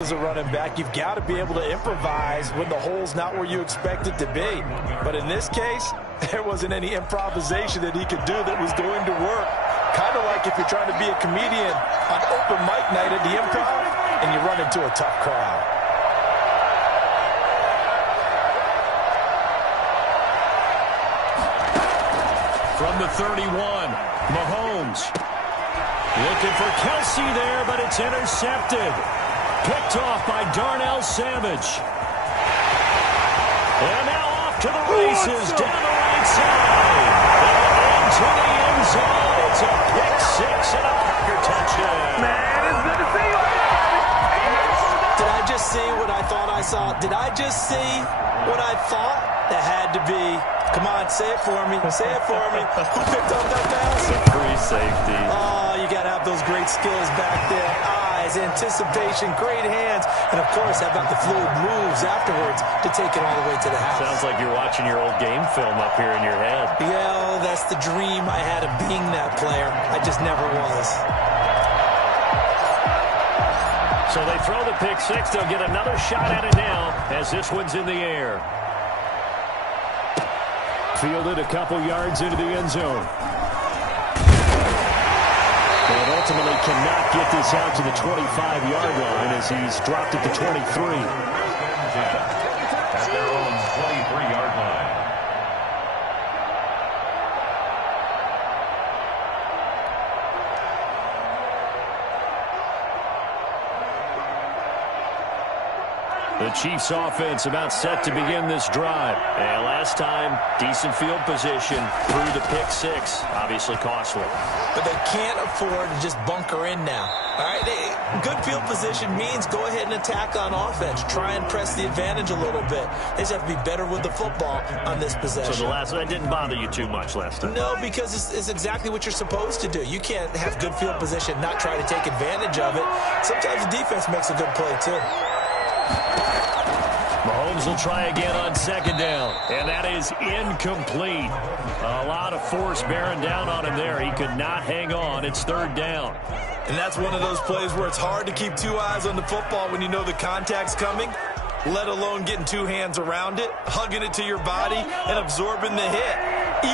As a running back, you've got to be able to improvise when the hole's not where you expect it to be. But in this case, there wasn't any improvisation that he could do that was going to work. Kind of like if you're trying to be a comedian on open mic night at the Improv and you run into a tough crowd. From the 31, Mahomes. Looking for Kelsey there, but it's intercepted. Picked off by Darnell Savage. And now off to the races, down the right side. And into the end zone. It's a pick six and a Packer touchdown. Man, it's good to see you. Did I just see what I thought I saw? Did I just see what I thought? That had to be. Come on, say it for me. Say it for me. Who picked up that pass? It's a free safety. Oh, you got to have those great skills back there. Eyes, anticipation, great hands. And, of course, how about the fluid moves afterwards to take it all the way to the house? Sounds like you're watching your old game film up here in your head. Yeah, oh, that's the dream I had of being that player. I just never was. So they throw the pick six. They'll get another shot at it now as this one's in the air. Fielded a couple yards into the end zone. And ultimately cannot get this out to the 25-yard line as he's dropped at the 23. At their own 23-yard line. The Chiefs offense about set to begin this drive. And last time, decent field position through the pick six. Obviously costly. But they can't afford to just bunker in now. All right, good field position means go ahead and attack on offense. Try and press the advantage a little bit. They just have to be better with the football on this possession. So that didn't bother you too much last time? No, because it's exactly what you're supposed to do. You can't have good field position, not try to take advantage of it. Sometimes the defense makes a good play, too. Mahomes will try again on second down, and that is incomplete. A lot of force bearing down on him there. He could not hang on. It's third down. And that's one of those plays where it's hard to keep two eyes on the football when you know the contact's coming, let alone getting two hands around it, hugging it to your body, and absorbing the hit,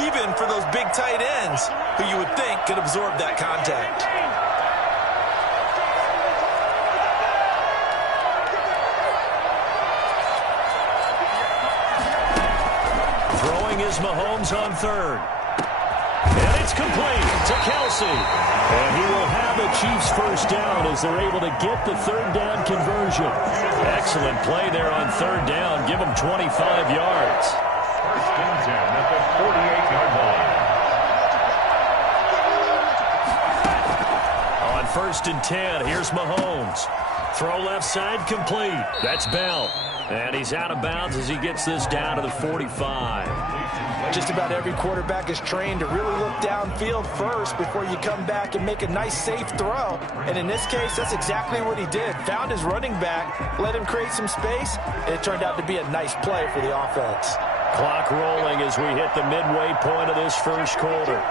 even for those big tight ends who you would think could absorb that contact. Is Mahomes on third. And it's complete to Kelsey. And he will have a Chiefs first down as they're able to get the third down conversion. Excellent play there on third down. Give them 25 yards. First and 10 at the 48-yard line. On first and 10, here's Mahomes. Throw left side complete. That's Bell. And he's out of bounds as he gets this down to the 45. Just about every quarterback is trained to really look downfield first before you come back and make a nice, safe throw. And in this case, that's exactly what he did. Found his running back, let him create some space, and it turned out to be a nice play for the offense. Clock rolling as we hit the midway point of this first quarter.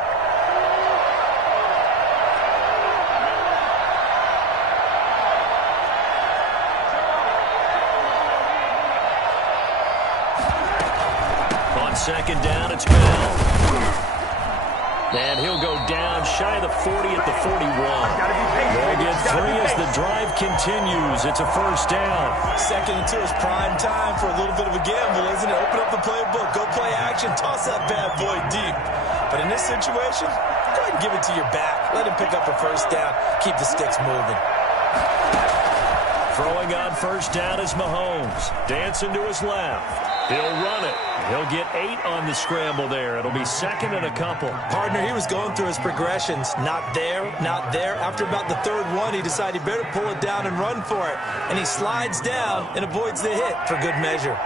Second down, it's Bell. And he'll go down shy of the 40 at the 41. They'll get three as the drive continues. It's a first down. Second and 2 is prime time for a little bit of a gamble, isn't it? Open up the playbook, go play action, toss that bad boy deep. But in this situation, go ahead and give it to your back. Let him pick up a first down. Keep the sticks moving. Throwing on first down is Mahomes. Dancing to his left. He'll run it. He'll get 8 on the scramble there. It'll be second and a couple. Partner, he was going through his progressions. Not there, not there. After about the third one, he decided he better pull it down and run for it. And he slides down and avoids the hit for good measure.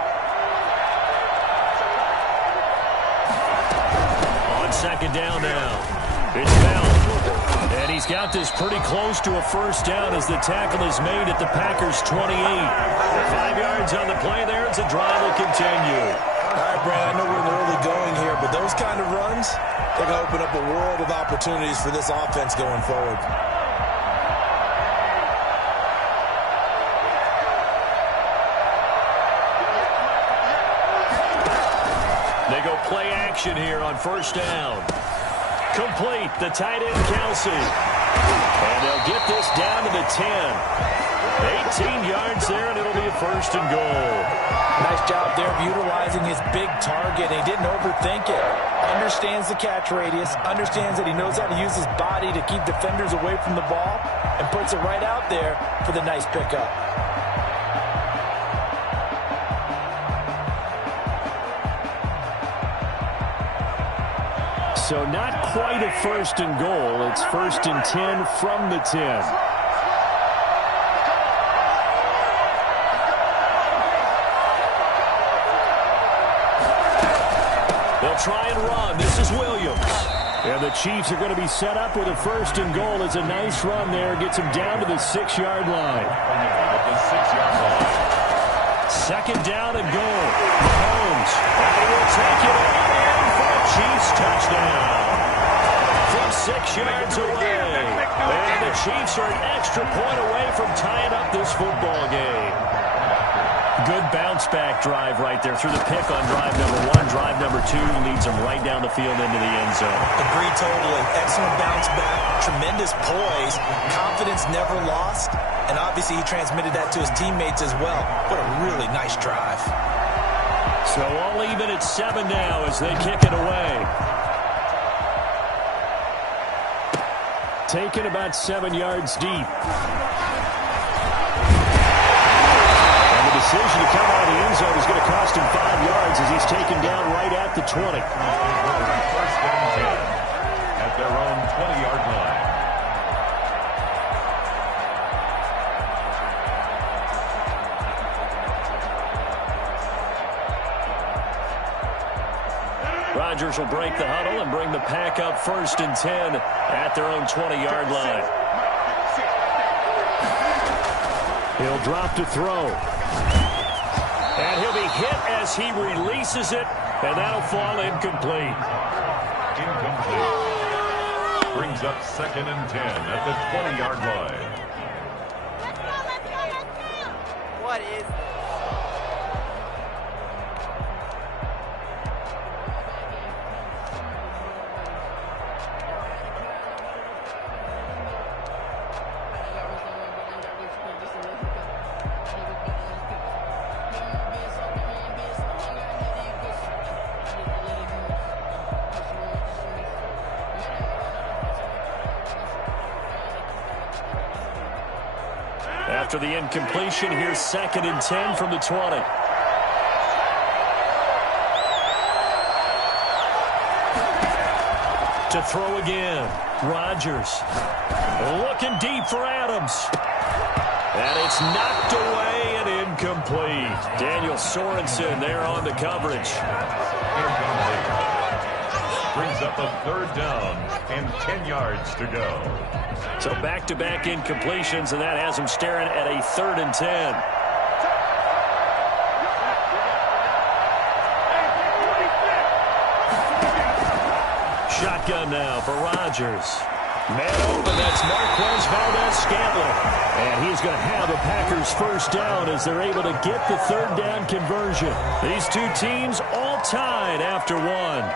On second down now, it's Bell. And he's got this pretty close to a first down as the tackle is made at the Packers' 28. 5 yards on the play there as the drive will continue. All right, Brad, I know we're in the early going here, but those kind of runs, they're going to open up a world of opportunities for this offense going forward. action here on first down. Complete, the tight end, Kelsey. And they'll get this down to the 10. 18 yards there, and it'll be a first and goal. Nice job there of utilizing his big target. He didn't overthink it. Understands the catch radius, understands that he knows how to use his body to keep defenders away from the ball, and puts it right out there for the nice pickup. So not quite a first and goal. It's first and 10 from the 10. They'll try and run. This is Williams. And the Chiefs are going to be set up with a first and goal. It's a nice run there. Gets him down to the 6-yard line. Second down and goal. Mahomes. And he will take it in for a Chiefs touchdown. From 6 yards away. And the Chiefs are an extra point away from tying up this football game. Good bounce-back drive right there through the pick on drive number 1. Drive number 2 leads them right down the field into the end zone. Agree totally. Excellent bounce back. Tremendous poise. Confidence never lost. And obviously he transmitted that to his teammates as well. What a really nice drive. So all even at 7 now as they kick it away. Taken about 7 yards deep. Decision to come out of the end zone is going to cost him 5 yards as he's taken down right at the 20. First and 10 at their own 20-yard line. Rodgers will break the huddle and bring the pack up first and 10 at their own 20-yard line. He'll drop to throw. And he'll be hit as he releases it, and that'll fall incomplete. Incomplete. Brings up second and 10 at the 20-yard line. What is this? After the incompletion, here's second and 10 from the 20. To throw again, Rodgers. Looking deep for Adams. And it's knocked away and incomplete. Daniel Sorensen there on the coverage. Incomplete. Brings up a third down and 10 yards to go. So back-to-back incompletions, and that has him staring at a third and 10. Shotgun now for Rodgers. Man open, that's Marquez Valdes-Scantling. And he's going to have a Packers first down as they're able to get the third down conversion. These two teams all tied after one.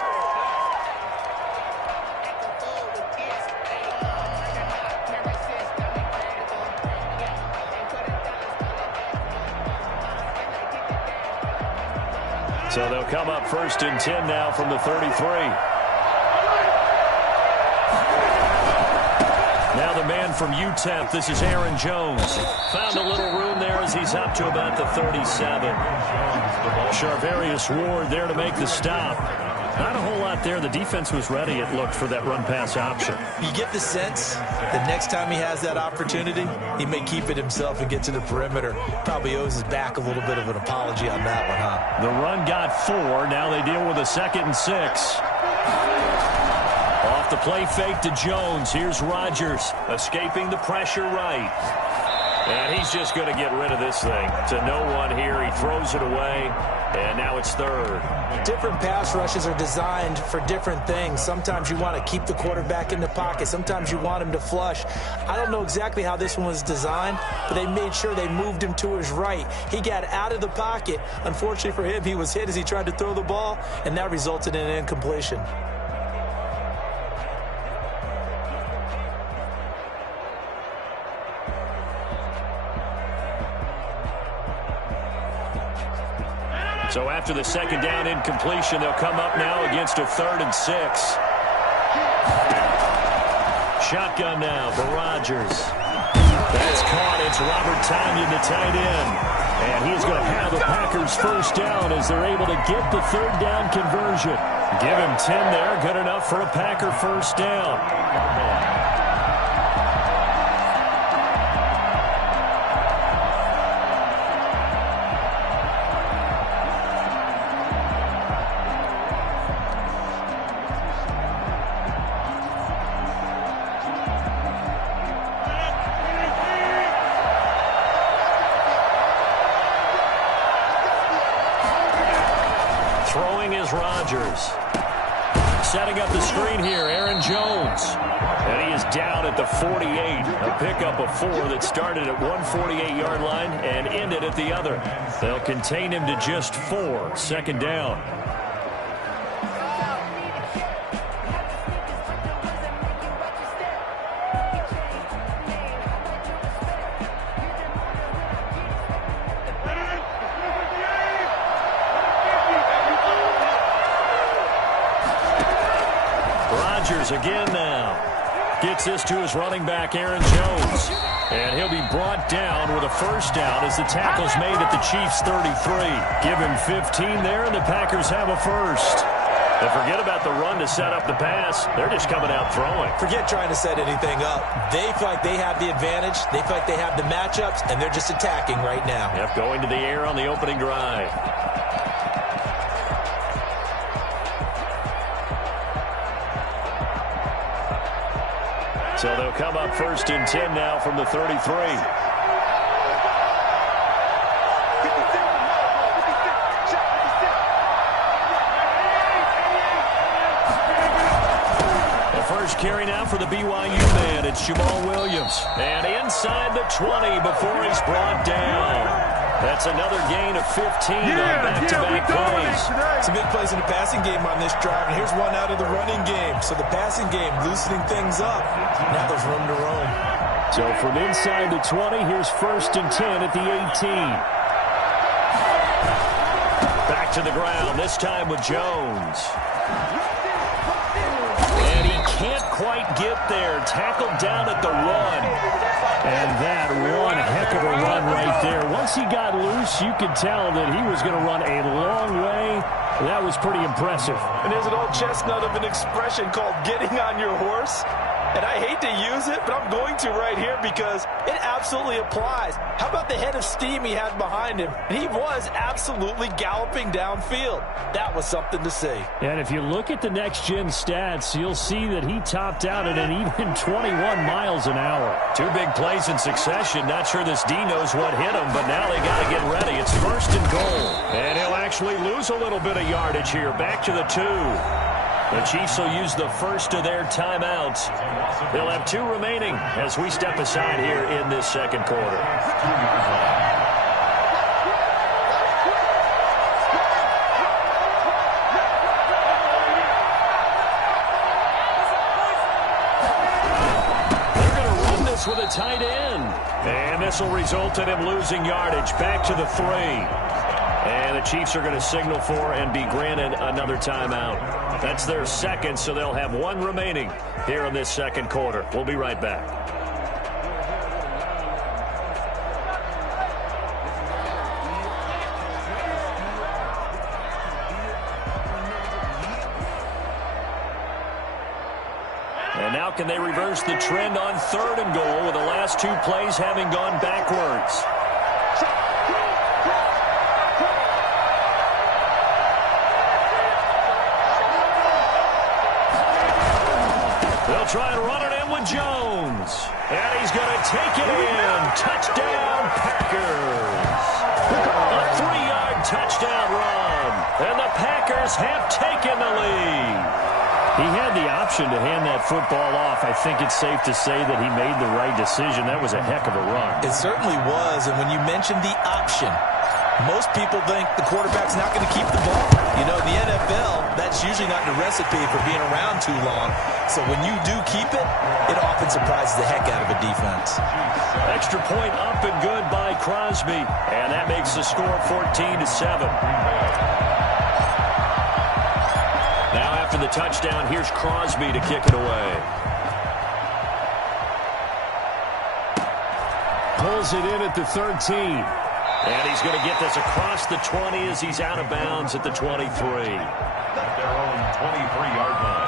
So they'll come up first and 10 now from the 33. Now the man from UTEP, this is Aaron Jones. Found a little room there as he's up to about the 37. Charvarius Ward there to make the stop. Not a whole lot there. The defense was ready, it looked, for that run-pass option. You get the sense that next time he has that opportunity, he may keep it himself and get to the perimeter. Probably owes his back a little bit of an apology on that one, huh? The run got 4. Now they deal with a 2nd and 6. Off the play fake to Jones. Here's Rodgers escaping the pressure right. And he's just going to get rid of this thing to no one here. He throws it away, and now it's third. Different pass rushes are designed for different things. Sometimes you want to keep the quarterback in the pocket. Sometimes you want him to flush. I don't know exactly how this one was designed, but they made sure they moved him to his right. He got out of the pocket. Unfortunately for him, he was hit as he tried to throw the ball, and that resulted in an incompletion. So after the second down incompletion, they'll come up now against a 3rd and 6. Shotgun now for Rodgers. That's caught. It's Robert Tonyan, the tight end. And he's going to have the Packers first down as they're able to get the 3rd down conversion. Give him 10 there. Good enough for a Packer first down. Throwing is Rodgers. Setting up the screen here, Aaron Jones. And he is down at the 48. A pickup of 4 that started at 148-yard line and ended at the other. They'll contain him to just 4. 2nd down. Again now. Gets this to his running back, Aaron Jones. And he'll be brought down with a first down as the tackle's made at the Chiefs' 33. Give him 15 there, and the Packers have a first. And forget about the run to set up the pass. They're just coming out throwing. Forget trying to set anything up. They feel like they have the advantage. They feel like they have the matchups, and they're just attacking right now. Yep, going to the air on the opening drive. So they'll come up 1st and 10 now from the 33. The first carry now for the BYU man. It's Jamal Williams. And inside the 20 before he's brought down. That's another gain of 15 on back-to-back plays. Some big plays in the passing game on this drive, and here's one out of the running game. So the passing game loosening things up. Now there's room to roam. So from inside the 20, here's 1st and 10 at the 18. Back to the ground, this time with Jones. And he can't quite get there. Tackled down at the run. And that one heck of a run right there. Once he got loose, you could tell that he was going to run a long way. That was pretty impressive. And there's an old chestnut of an expression called getting on your horse. And I hate to use it, but I'm going to right here because it absolutely applies. How about the head of steam he had behind him? And he was absolutely galloping downfield. That was something to see. And if you look at the next-gen stats, you'll see that he topped out at an even 21 miles an hour. 2 big plays in succession. Not sure this D knows what hit him, but now they got to get ready. It's 1st and goal. And he'll actually lose a little bit of yardage here. Back to the 2. The Chiefs will use the first of their timeouts. They'll have 2 remaining as we step aside here in this second quarter. They're going to run this with a tight end. And this will result in him losing yardage. Back to the 3. And the Chiefs are going to signal for and be granted another timeout. That's their second, so they'll have 1 remaining here in this second quarter. We'll be right back. And now can they reverse the trend on 3rd and goal with the last 2 plays having gone backwards? They'll try and run it in with Jones. Mahomes. And he's going to take it in. Touchdown, Packers. A 3-yard touchdown run. And the Packers have taken the lead. He had the option to hand that football off. I think it's safe to say that he made the right decision. That was a heck of a run. It certainly was. And when you mentioned the option, most people think the quarterback's not going to keep the ball. You know, in the NFL, that's usually not the recipe for being around too long. So when you do keep it, it often surprises the heck out of a defense. Extra point up and good by Crosby. And that makes the score 14-7. Now after the touchdown, here's Crosby to kick it away. Pulls it in at the 13. And he's going to get this across the 20 as he's out of bounds at the 23. At their own 23-yard line.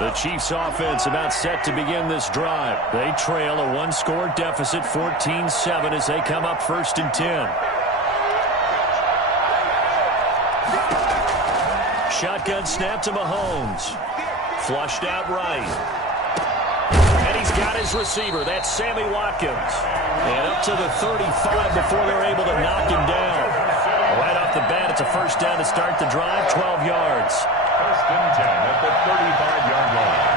The Chiefs offense about set to begin this drive. They trail a one-score deficit, 14-7, as they come up 1st and 10. Shotgun snap to Mahomes. Flushed out right. And he's got his receiver. That's Sammy Watkins. And up to the 35 before they're able to knock him down. Right off the bat, it's a first down to start the drive, 12 yards. 1st and 10 at the 35-yard line.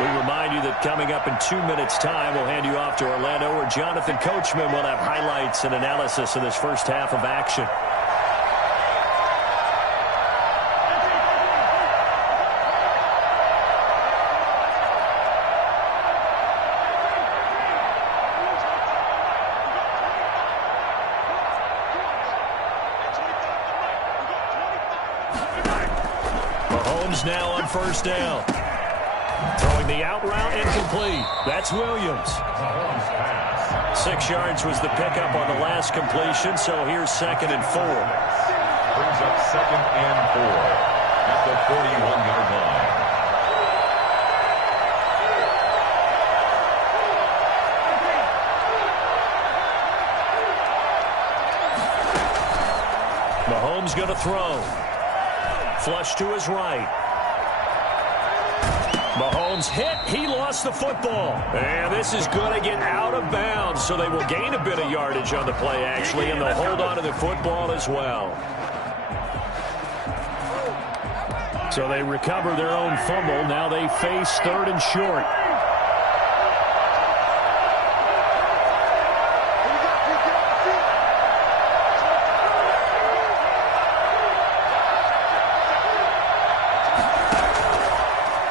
We remind you that coming up in 2 minutes' time, we'll hand you off to Orlando, where Jonathan Coachman will have highlights and analysis of this first half of action. Mahomes now on 1st down. Throwing the out route incomplete. That's Williams. 6 yards was the pickup on the last completion, so here's 2nd and 4. Brings up 2nd and 4 at the 41-yard line. Mahomes going to throw. Flush to his right. Mahomes hit. He lost the football. And this is going to get out of bounds, so they will gain a bit of yardage on the play, actually, and they'll hold on to the football as well. So they recover their own fumble. Now they face 3rd and short.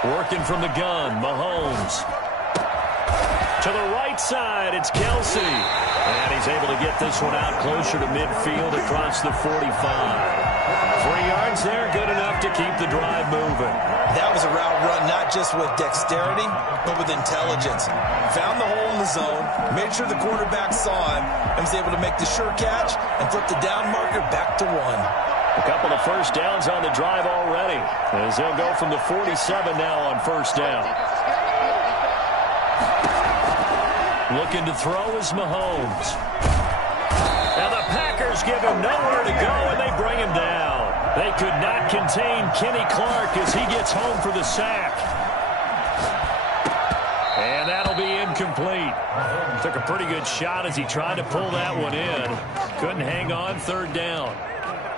Working from the gun, Mahomes. To the right side, it's Kelce. And he's able to get this one out closer to midfield across the 45. 3 yards there, good enough to keep the drive moving. That was a route run not just with dexterity, but with intelligence. Found the hole in the zone, made sure the quarterback saw him, and was able to make the sure catch and flip the down marker back to 1. A couple of first downs on the drive already, as they'll go from the 47 now on 1st down. Looking to throw is Mahomes. And the Packers give him nowhere to go, and they bring him down. They could not contain Kenny Clark as he gets home for the sack. And that'll be incomplete. Took a pretty good shot as he tried to pull that one in. Couldn't hang on, 3rd down.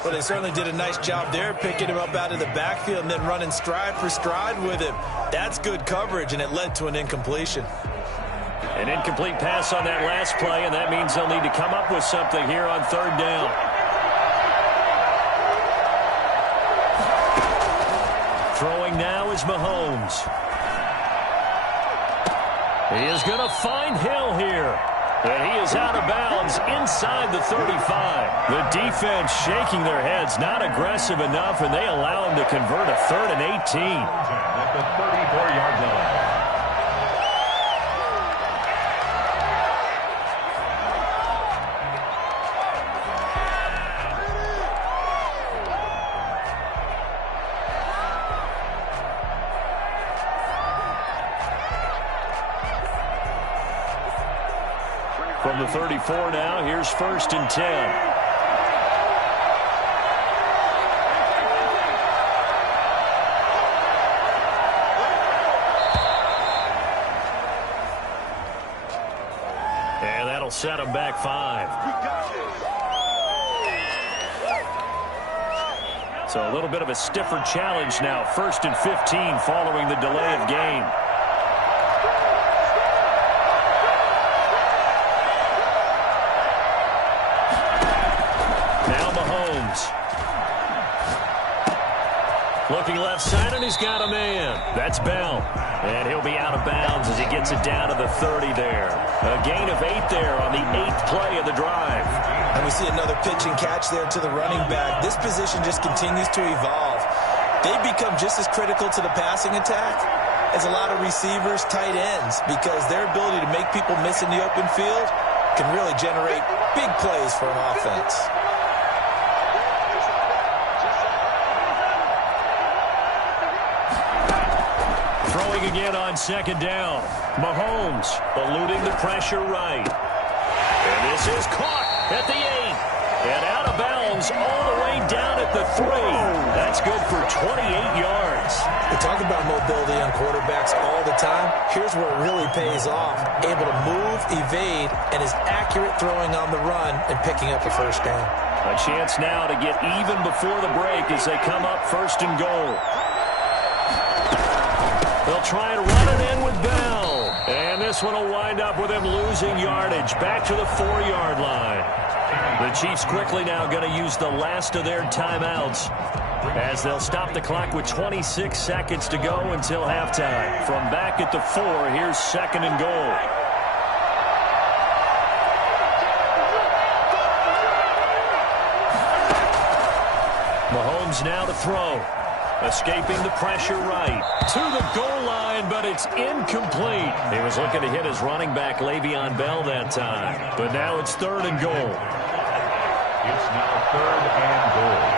Well, they certainly did a nice job there, picking him up out of the backfield and then running stride for stride with him. That's good coverage, and it led to an incompletion. An incomplete pass on that last play, and that means they'll need to come up with something here on 3rd down. Throwing now is Mahomes. He is going to find Hill here. And he is out of bounds inside the 35. The defense shaking their heads, not aggressive enough, and they allow him to convert a 3rd and 18. At the 34-yard line. From the 34 now, here's 1st and 10. And that'll set him back 5. So a little bit of a stiffer challenge now. 1st and 15 following the delay of game. Looking left side, and he's got a man. That's Bell. And he'll be out of bounds as he gets it down to the 30 there. A gain of 8 there on the 8th play of the drive. And we see another pitch and catch there to the running back. This position just continues to evolve. They become just as critical to the passing attack as a lot of receivers, tight ends, because their ability to make people miss in the open field can really generate big plays for an offense. Again on 2nd down. Mahomes eluding the pressure right. And this is caught at the 8. And out of bounds all the way down at the 3. That's good for 28 yards. We talk about mobility on quarterbacks all the time. Here's where it really pays off. Able to move, evade, and is accurate throwing on the run and picking up a 1st down. A chance now to get even before the break as they come up 1st and goal. They'll try and run it in with Bell. And this one will wind up with him losing yardage back to the 4-yard line. The Chiefs quickly now going to use the last of their timeouts as they'll stop the clock with 26 seconds to go until halftime. From back at the 4, here's 2nd and goal. Mahomes now to throw. Escaping the pressure right. To the goal line, but it's incomplete. He was looking to hit his running back, Le'Veon Bell, that time. But now it's 3rd and goal. It's now 3rd and goal.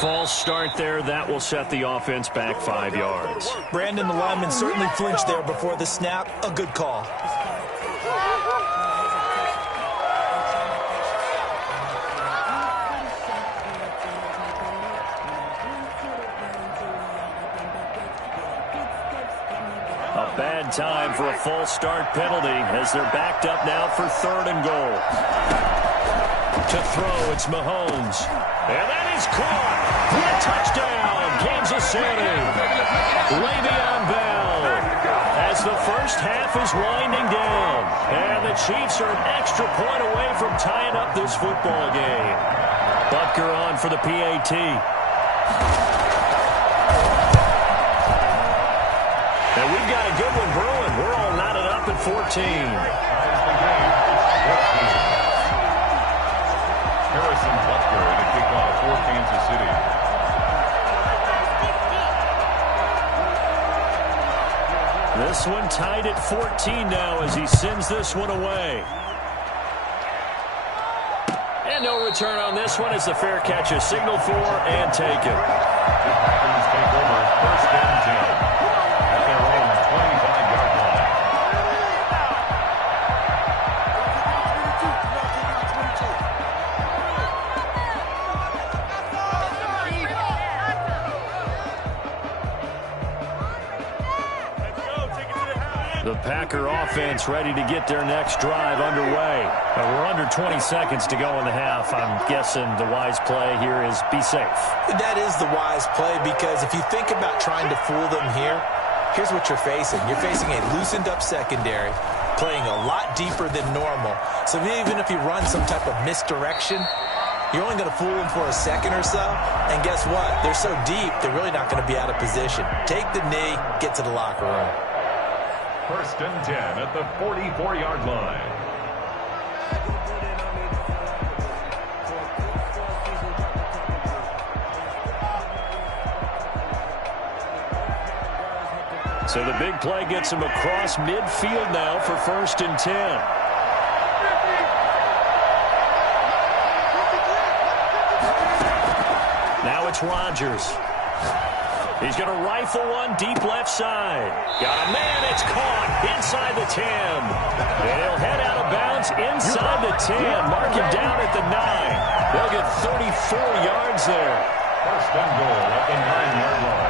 False start there. That will set the offense back 5 yards. Brandon, the lineman certainly flinched there before the snap. A good call. A bad time for a false start penalty as they're backed up now for 3rd and goal. To throw, it's Mahomes. And that is caught. For a touchdown, Kansas City. Le'Veon Bell. As the first half is winding down. And the Chiefs are an extra point away from tying up this football game. Butker on for the PAT. And we've got a good one brewing. We're all knotted up at 14. Harrison Butker to kick off for Kansas City. This one tied at 14 now as he sends this one away. And no return on this one as the fair catch is signaled for and taken. The Packers take over 1st and 10 at their own 25-yard line. The Packer offense ready to get their next drive underway. We're under 20 seconds to go in the half. I'm guessing the wise play here is be safe. That is the wise play because if you think about trying to fool them here, here's what you're facing. You're facing a loosened-up secondary, playing a lot deeper than normal. So even if you run some type of misdirection, you're only going to fool them for a second or so. And guess what? They're so deep, they're really not going to be out of position. Take the knee, get to the locker room. 1st and 10 at the 44-yard line. So the big play gets him across midfield now for 1st and 10. Now it's Rodgers. He's going to rifle one deep left side. Got a man. It's caught inside the 10. And he'll head out of bounds inside the 10. Mark him down at the 9. They'll get 34 yards there. 1st and goal at the 9-yard line.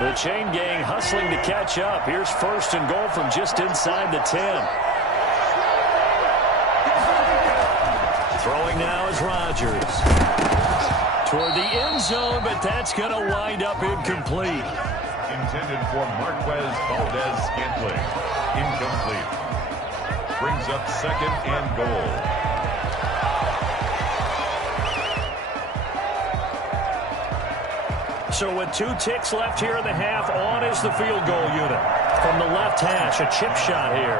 The chain gang hustling to catch up. Here's 1st and goal from just inside the 10. Throwing now is Rodgers. Toward the end zone, but that's going to wind up incomplete. Intended for Marquez Valdez-Scantling. Incomplete. Brings up 2nd and goal. So with 2 ticks left here in the half, on is the field goal unit. From the left hash, a chip shot here.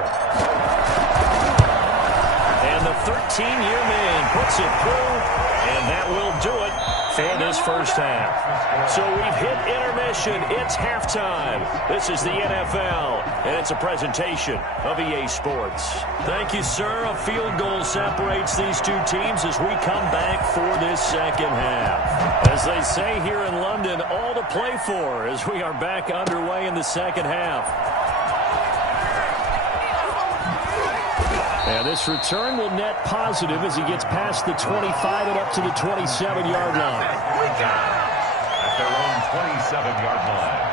And the 13-year man puts it through, and that will do it for this first half. So we've hit intermission. It's halftime. This is the NFL, and it's a presentation of EA Sports. Thank you, sir. A field goal separates these two teams as we come back for this second half. As they say here in London, all to play for as we are back underway in the second half. And this return will net positive as he gets past the 25 and up to the 27-yard line. At their own 27-yard line.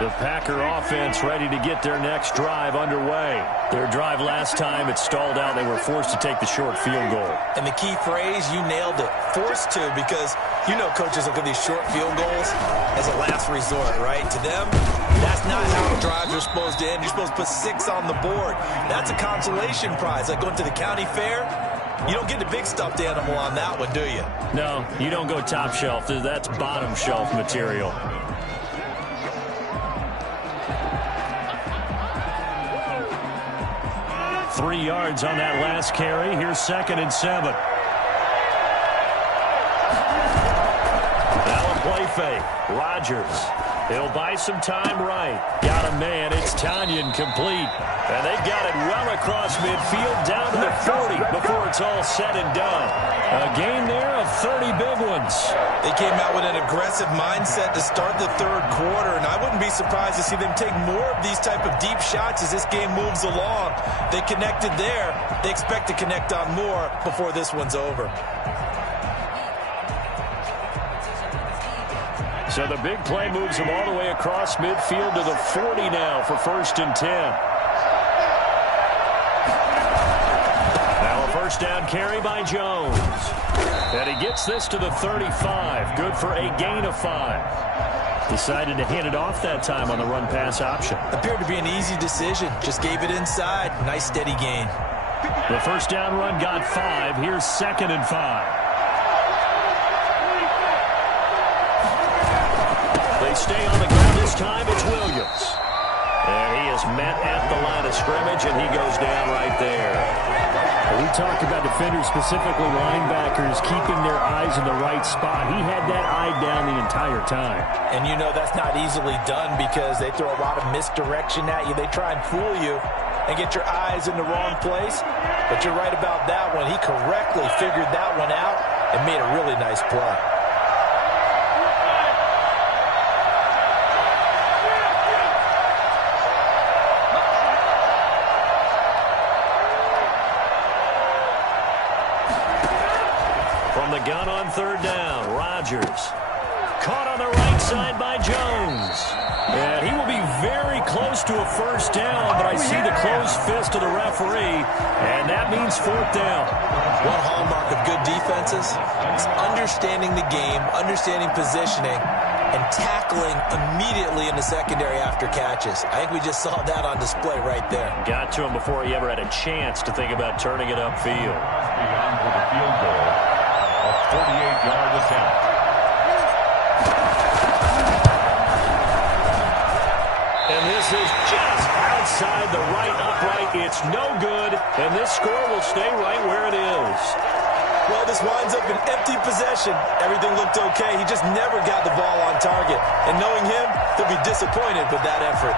The Packer offense ready to get their next drive underway. Their drive last time, it stalled out. They were forced to take the short field goal. And the key phrase, you nailed it, forced to, because you know coaches look at these short field goals as a last resort, right? To them, that's not how drives are supposed to end. You're supposed to put 6 on the board. That's a consolation prize, like going to the county fair. You don't get the big stuffed animal on that one, do you? No, you don't go top shelf. That's bottom shelf material. Three yards on that last carry. Here's 2nd and 7. Now a play fake. Rodgers. He'll buy some time right. Got a man. It's Tanyan complete. And they got it well across midfield down to the 40 before it's all said and done. A game there of 30 big ones. They came out with an aggressive mindset to start the third quarter, and I wouldn't be surprised to see them take more of these type of deep shots as this game moves along. They connected there. They expect to connect on more before this one's over. So the big play moves them all the way across midfield to the 40 now for 1st and 10. Now a first down carry by Jones. And he gets this to the 35. Good for a gain of 5. Decided to hand it off that time on the run-pass option. Appeared to be an easy decision. Just gave it inside. Nice steady gain. The first down run got 5. Here's 2nd and 5. They stay on the ground this time. It's Williams. And he is met at the line of scrimmage, and he goes down right there. We talk about defenders, specifically linebackers, keeping their eyes in the right spot. He had that eye down the entire time. And you know that's not easily done because they throw a lot of misdirection at you. They try and fool you and get your eyes in the wrong place. But you're right about that one. He correctly figured that one out and made a really nice play. From the gun on third down, Rodgers. Caught on the right side by Jones. And he will be very close to a first down, but I see the closed fist of the referee, and that means fourth down. One hallmark of good defenses is understanding the game, understanding positioning, and tackling immediately in the secondary after catches. I think we just saw that on display right there. Got to him before he ever had a chance to think about turning it upfield. Beyond for the field goal, a 48-yard attempt. And this is just outside the right upright. It's no good, and this score will stay right where it is. Well, this winds up an empty possession. Everything looked okay. He just never got the ball on target. And knowing him, he'll be disappointed with that effort.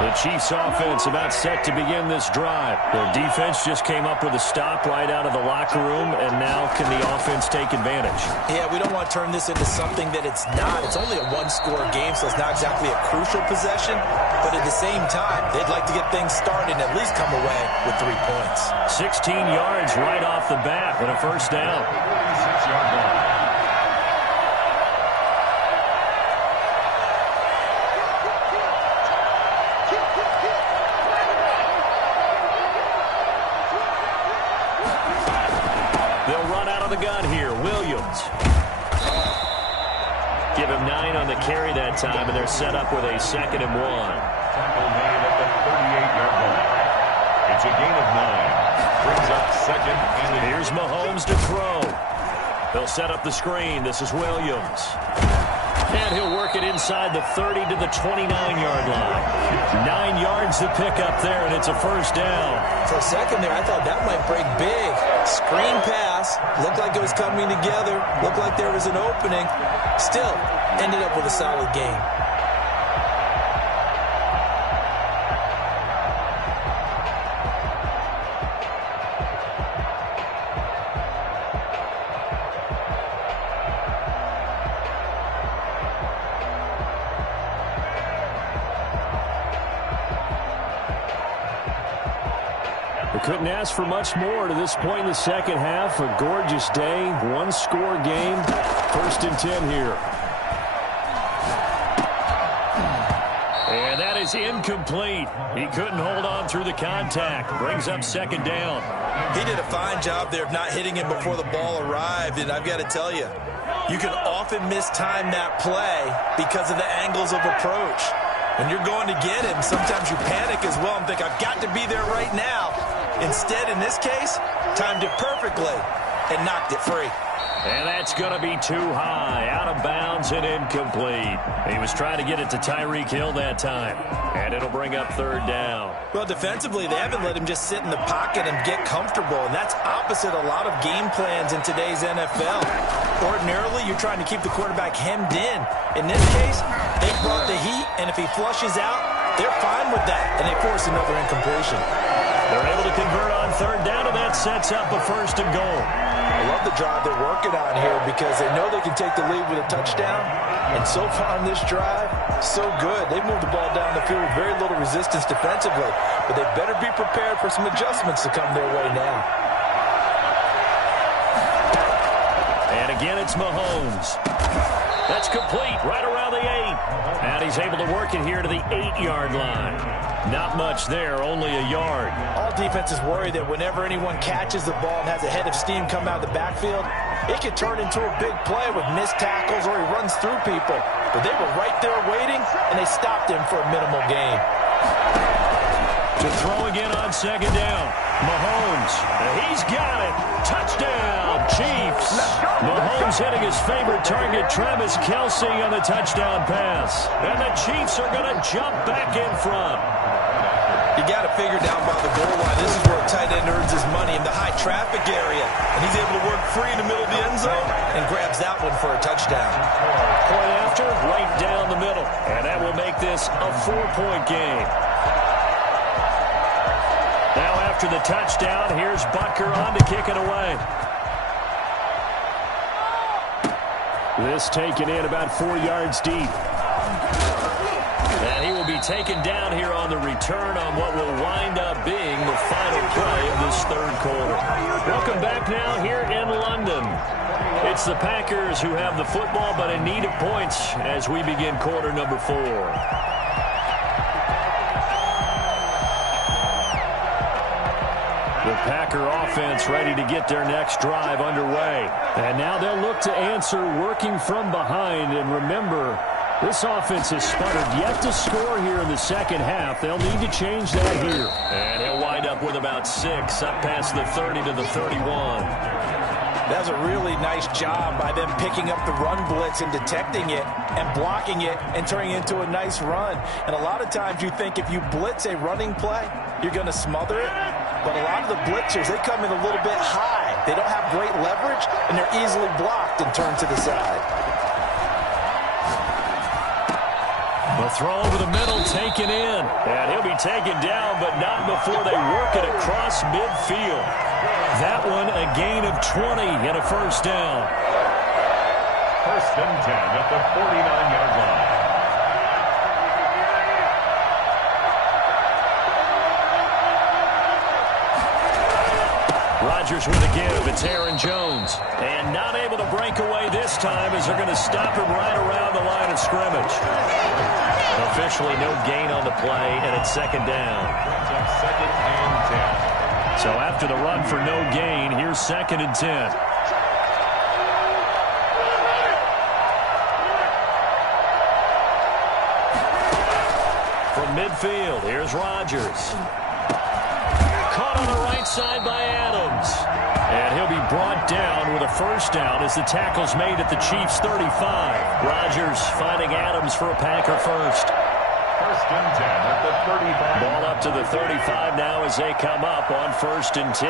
The Chiefs offense about set to begin this drive. Their defense just came up with a stop right out of the locker room, and now can the offense take advantage? Yeah, we don't want to turn this into something that it's not. It's only a one-score game, so it's not exactly a crucial possession. But at the same time, they'd like to get things started and at least come away with 3 points. 16 yards right off the bat with a first down. 6-yard line. The gun here, Williams. Give him 9 on the carry that time, and they're set up with a 2nd and 1. Tackle made at the 38-yard line. It's a gain of 9. Brings up 2nd and 8. Here's Mahomes to throw. They'll set up the screen. This is Williams. And he'll work it inside the 30 to the 29-yard line. 9 yards to pick up there, and it's a first down. For a second there, I thought that might break big. Screen pass. Looked like it was coming together. Looked like there was an opening. Still, ended up with a solid game. Couldn't ask for much more to this point in the second half. A gorgeous day, one-score game. 1st and 10 here. And that is incomplete. He couldn't hold on through the contact. Brings up 2nd down. He did a fine job there of not hitting him before the ball arrived, and I've got to tell you, you can often mistime that play because of the angles of approach. When you're going to get him, sometimes you panic as well and think, I've got to be there right now. Instead, in this case, timed it perfectly and knocked it free. And that's going to be too high, out of bounds and incomplete. He was trying to get it to Tyreek Hill that time, and it'll bring up 3rd down. Well, defensively, they haven't let him just sit in the pocket and get comfortable, and that's opposite a lot of game plans in today's NFL. Ordinarily, you're trying to keep the quarterback hemmed in. In this case, they brought the heat, and if he flushes out, they're fine with that, and they force another incompletion. They're able to convert on 3rd down, and that sets up a 1st and goal. I love the drive they're working on here because they know they can take the lead with a touchdown. And so far on this drive, so good. They've moved the ball down the field with very little resistance defensively. But they better be prepared for some adjustments to come their way now. And again, it's Mahomes. That's complete right around the 8. And he's able to work it here to the 8-yard line. Not much there, only a yard. All defenses worry that whenever anyone catches the ball and has a head of steam come out of the backfield, it could turn into a big play with missed tackles or he runs through people. But they were right there waiting, and they stopped him for a minimal gain. To throw again on 2nd down. Mahomes, he's got it. Touchdown, Chiefs. Mahomes hitting his favorite target, Travis Kelce, on the touchdown pass. And the Chiefs are going to jump back in front. You got to figure down by the goal line. This is where a tight end earns his money in the high traffic area. And he's able to work free in the middle of the end zone and grabs that one for a touchdown. Point after, right down the middle. And that will make this a 4-point game. Now after the touchdown, here's Butker on to kick it away. This taken in about 4 yards deep. And he will be taken down here on the return on what will wind up being the final play of this third quarter. Welcome back now here in London. It's the Packers who have the football, but in need of points as we begin quarter number 4. The Packer offense ready to get their next drive underway. And now they'll look to answer working from behind. And remember, this offense has sputtered yet to score here in the second half. They'll need to change that here. And he'll wind up with about 6 up past the 30 to the 31. That was a really nice job by them picking up the run blitz and detecting it and blocking it and turning it into a nice run. And a lot of times you think if you blitz a running play, you're going to smother it. But a lot of the blitzers, they come in a little bit high. They don't have great leverage, and they're easily blocked and turned to the side. The throw over the middle taken in. And he'll be taken down, but not before they work it across midfield. That one a gain of 20 and a first down. First and 10 at the 49-yard line. Rodgers with a give. It's Aaron Jones. And not able to break away this time as they're going to stop him right around the line of scrimmage. Officially no gain on the play, and it's second down. Second and 10. So after the run for no gain, here's second and 10. From midfield, here's Rodgers. Caught on the right side by Adams. And he'll be brought down with a first down as the tackle's made at the Chiefs' 35. Rodgers finding Adams for a Packer first. First and 10 at the 35. Ball up to the 35 now as they come up on first and 10.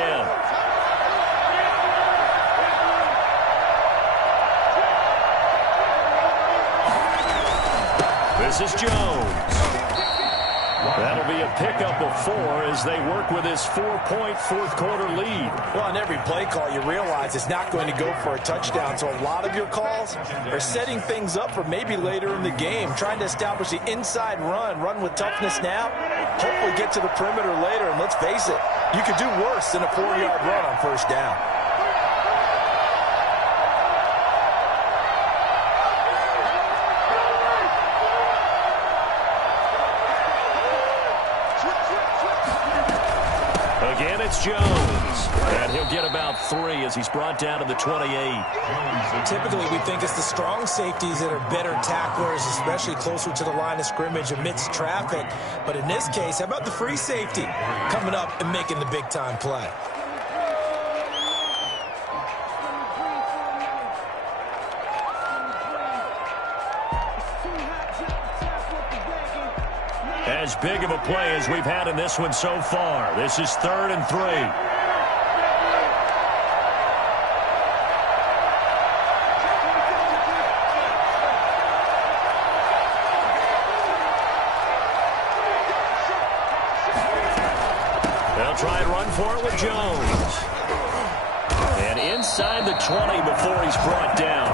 This is Jones. That'll be a pickup of 4 as they work with his 4-point fourth-quarter lead. Well, on every play call, you realize it's not going to go for a touchdown. So a lot of your calls are setting things up for maybe later in the game, trying to establish the inside run with toughness now, hopefully get to the perimeter later. And let's face it, you could do worse than a 4-yard run on first down. Again, it's Jones. And he'll get about 3 as he's brought down to the 28. Typically, we think it's the strong safeties that are better tacklers, especially closer to the line of scrimmage amidst traffic. But in this case, how about the free safety coming up and making the big-time play? As big of a play as we've had in this one so far. This is 3rd and 3. They'll try and run for it with Jones. And inside the 20 before he's brought down.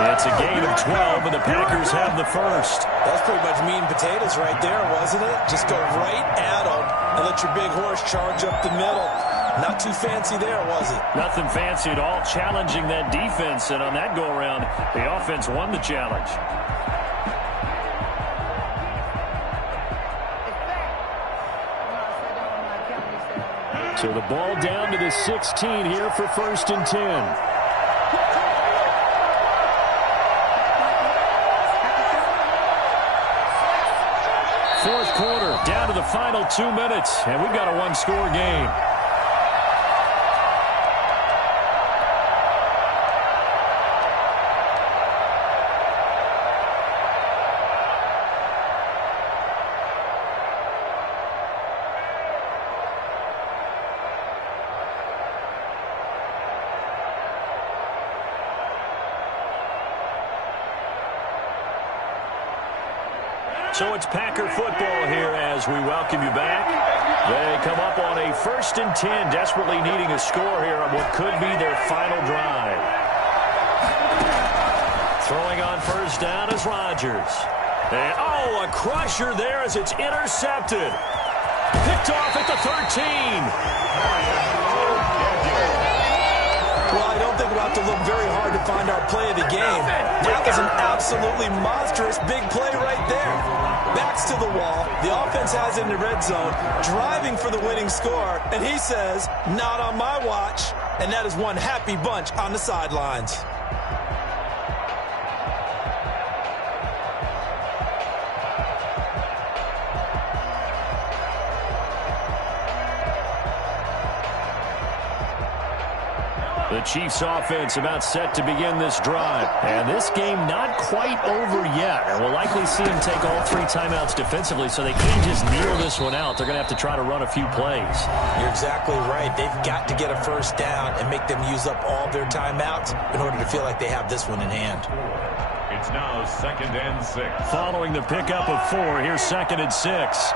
It's a gain of 12, and the Packers have the first. That's pretty much meat and potatoes right there, wasn't it? Just go right at them and let your big horse charge up the middle. Not too fancy there, was it? Nothing fancy at all, challenging that defense, and on that go-around, the offense won the challenge. So the ball down to the 16 here for first and 10. Fourth quarter, down to the final 2 minutes, and we've got a one-score game. So it's Packer football here as we welcome you back. They come up on a 1st and 10, desperately needing a score here on what could be their final drive. Throwing on 1st down is Rodgers. And, oh, a crusher there as it's intercepted. Picked off at the 13. Well, I don't think we'll have to look very hard to find our play of the game. That was an absolutely monstrous big play right there. Backs to the wall. The offense has it in the red zone, driving for the winning score. And he says, not on my watch. And that is one happy bunch on the sidelines. The Chiefs offense about set to begin this drive. And this game not quite over yet. And we'll likely see them take all 3 timeouts defensively, so they can't just kneel this one out. They're going to have to try to run a few plays. You're exactly right. They've got to get a 1st down and make them use up all their timeouts in order to feel like they have this one in hand. It's now 2nd and 6. Following the pickup of 4, here's 2nd and 6.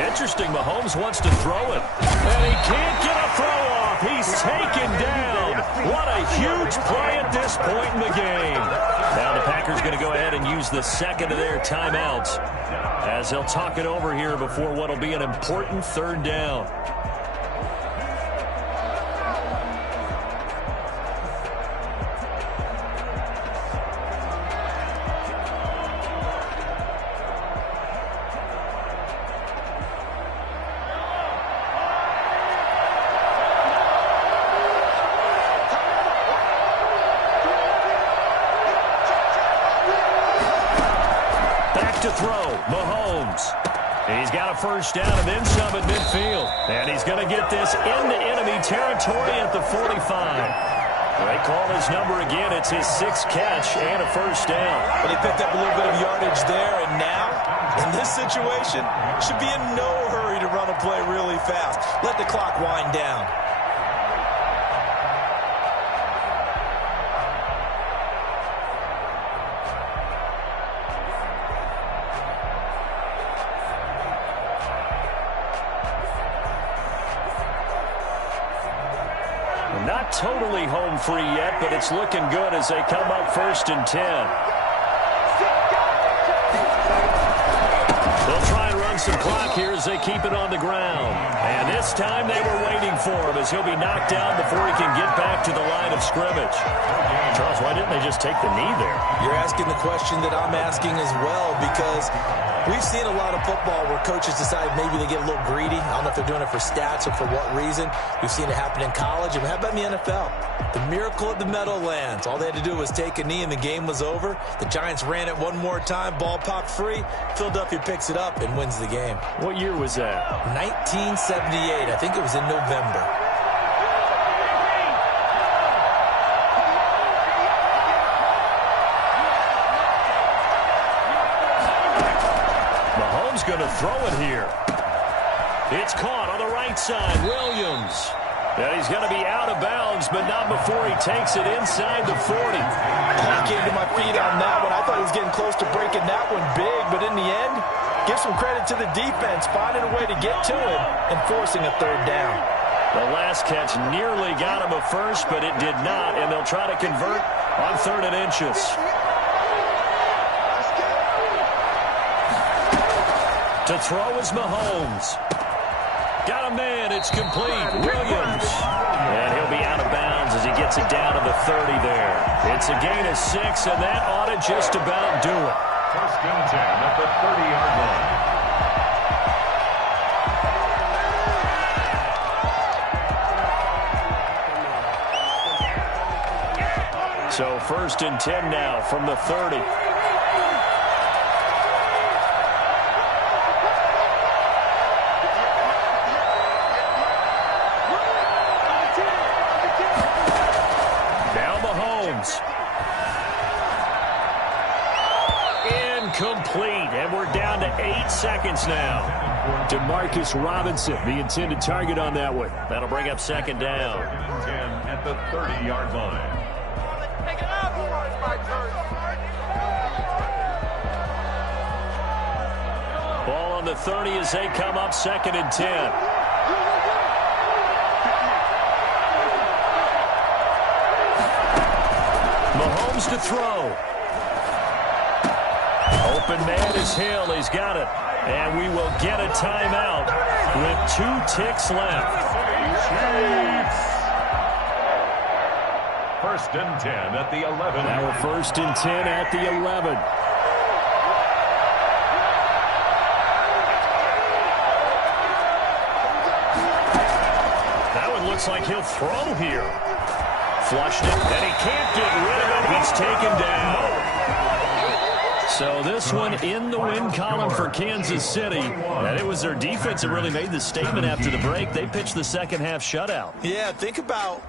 Interesting, Mahomes wants to throw it. And he can't get a throw off. He's taken down. What a huge play at this point in the game. Now the Packers going to go ahead and use the 2nd of their timeouts as they'll talk it over here before what will be an important 3rd down. To throw, Mahomes. He's got a 1st down and then some at midfield. And he's going to get this into enemy territory at the 45. They call his number again. It's his 6th catch and a 1st down. But he picked up a little bit of yardage there, and now, in this situation, should be in no hurry to run a play really fast. Let the clock wind down. Not totally home free yet, but it's looking good as they come up 1st and 10. They'll try and run some clock here as they keep it on the ground. And this time they were waiting for him as he'll be knocked down before he can get back to the line of scrimmage. Charles, why didn't they just take the knee there? You're asking the question that I'm asking as well, because we've seen a lot of football where coaches decide maybe they get a little greedy. I don't know if they're doing it for stats or for what reason. We've seen it happen in college, and how about in the NFL? The miracle of the Meadowlands. All they had to do was take a knee, and the game was over. The Giants ran it one more time. Ball popped free. Philadelphia picks it up and wins the game. What year was that? 1978. I think it was in November. Mahomes going to throw it here. It's caught on the right side. Williams. And he's going to be out of bounds, but not before he takes it inside the 40. I came to my feet on that one. I thought he was getting close to breaking that one big, but in the end, give some credit to the defense, finding a way to get to him and forcing a 3rd down. The last catch nearly got him a 1st, but it did not, and they'll try to convert on 3rd and inches. To throw is Mahomes. Got a man. It's complete. Williams. And he'll be out of bounds as he gets it down to the 30 there. It's a gain of 6, and that ought to just about do it. 1st and 10 at the 30-yard line. So 1st and 10 now from the 30. incomplete, and we're down to 8 seconds now. Demarcus Robinson, the intended target on that one. That'll bring up second down. 10 at the 30-yard line. Pick it up. It's my turn. Ball on the 30 as they come up 2nd and 10. Mahomes to throw. Open man is Hill. He's got it. And we will get a timeout with 2 ticks left. First and 10 at the 11. Now 1st and 10 at the 11. That one looks like he'll throw here. Flushed it, and he can't get rid of it. He's taken down. So this one in the win column for Kansas City. And it was their defense that really made the statement after the break. They pitched the second half shutout. Yeah, think about